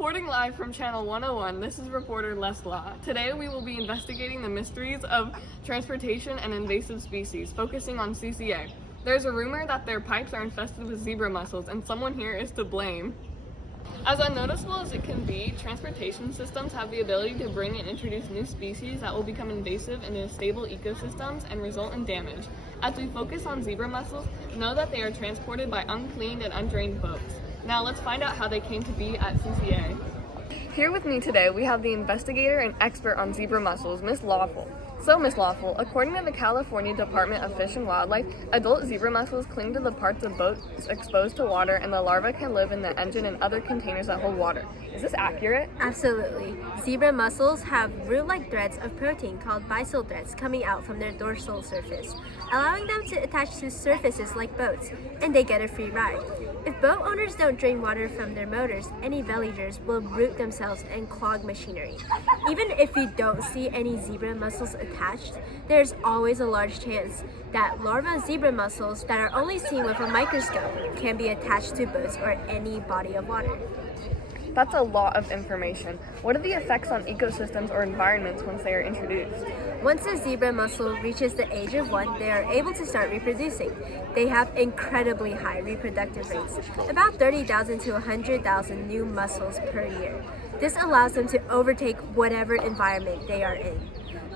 Reporting live from Channel 101, this is reporter Lesslaw. Today we will be investigating the mysteries of transportation and invasive species, focusing on CCA. There's a rumor that their pipes are infested with zebra mussels, and someone here is to blame. As unnoticeable as it can be, transportation systems have the ability to bring and introduce new species that will become invasive into stable ecosystems and result in damage. As we focus on zebra mussels, know that they are transported by uncleaned and undrained boats. Now let's find out how they came to be at CCA. Here with me today, we have the investigator and expert on zebra mussels, Miss Lawful. So, Miss Lawful, according to the California Department of Fish and Wildlife, adult zebra mussels cling to the parts of boats exposed to water, and the larvae can live in the engine and other containers that hold water. Is this accurate? Absolutely. Zebra mussels have root-like threads of protein called byssal threads coming out from their dorsal surface, allowing them to attach to surfaces like boats, and they get a free ride. If boat owners don't drain water from their motors, any villagers will root themselves and clog machinery. Even if you don't see any zebra mussels attached, there's always a large chance that larva zebra mussels that are only seen with a microscope can be attached to boats or any body of water. That's a lot of information. What are the effects on ecosystems or environments once they are introduced? Once a zebra mussel reaches the age of 1, they are able to start reproducing. They have incredibly high reproductive rates, about 30,000 to 100,000 new mussels per year. This allows them to overtake whatever environment they are in.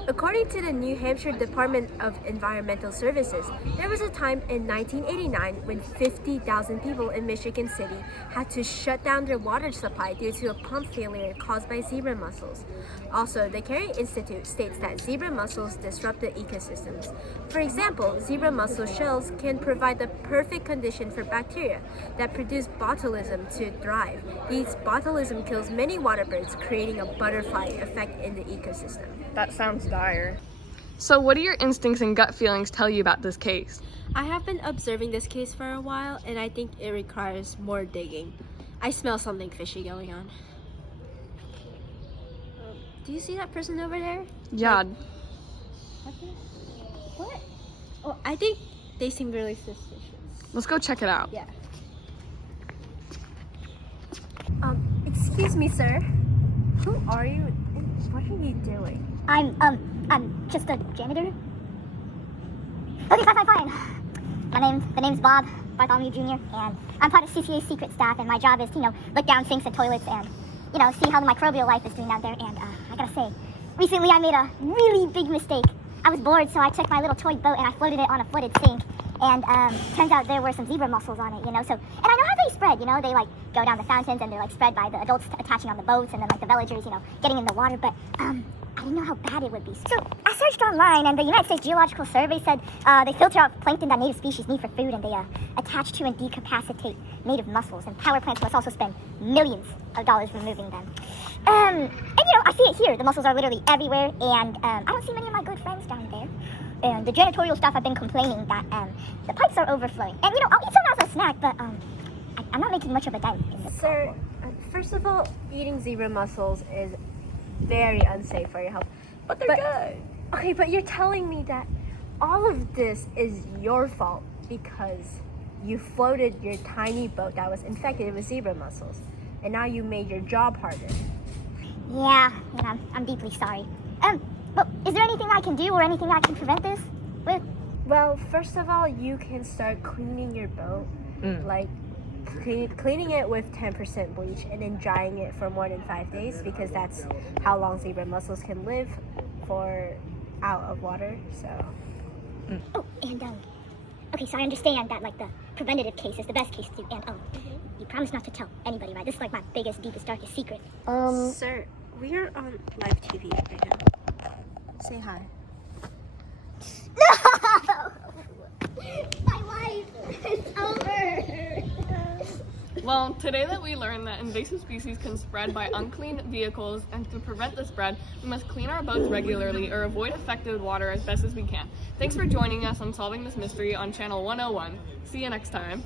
According to the New Hampshire Department of Environmental Services, there was a time in 1989 when 50,000 people in Michigan City had to shut down their water supply due to a pump failure caused by zebra mussels. Also, the Carey Institute states that zebra mussels disrupt the ecosystems. For example, zebra mussel shells can provide the perfect condition for bacteria that produce botulism to thrive. These botulism kills many water birds, creating a butterfly effect in the ecosystem. That sounds dire. So what do your instincts and gut feelings tell you about this case? I have been observing this case for a while, and I think it requires more digging. I smell something fishy going on. Do you see that person over there? Yeah. What? Oh, I think they seem really suspicious. Let's go check it out. Yeah. Excuse me, sir. Who are you? And what are you doing? I'm just a janitor. Okay, fine. The name's Bob, Bartholomew Jr, and I'm part of CCA's secret staff, and my job is to, look down sinks and toilets and, see how the microbial life is doing out there. And I gotta say, recently I made a really big mistake. I was bored, so I took my little toy boat and I floated it on a flooded sink. And turns out there were some zebra mussels on it, So, and I know how they spread, they go down the fountains and they're spread by the adults attaching on the boats and then the villagers, getting in the water. But I didn't know how bad it would be. So I searched online, and the United States Geological Survey said they filter out plankton that native species need for food, and they attach to and decapacitate native mussels. And power plants must also spend millions of dollars removing them. And I see it here. The mussels are literally everywhere, and I don't see many of my good friends down there. And the janitorial staff have been complaining that the pipes are overflowing. And I'll eat some as a snack, but I'm not making much of a dent in this. Sir, first of all, eating zebra mussels is very unsafe for your health. But they're good. Okay, but you're telling me that all of this is your fault because you floated your tiny boat that was infected with zebra mussels, and now you made your job harder. Yeah, I'm deeply sorry. Well, is there anything I can do or anything I can prevent this with? Well, first of all, you can start cleaning your boat, cleaning it with 10% bleach and then drying it for more than 5 days, because that's how long zebra mussels can live for out of water. So. Oh, and okay, so I understand that the preventative case is the best case to do, and you promise not to tell anybody, right? This is my biggest, deepest, darkest secret. Sir, we are on live TV right now. Say hi. No! My life is over! Well, today that we learned that invasive species can spread by unclean vehicles, and to prevent the spread, we must clean our boats regularly or avoid affected water as best as we can. Thanks for joining us on solving this mystery on Channel 101. See you next time.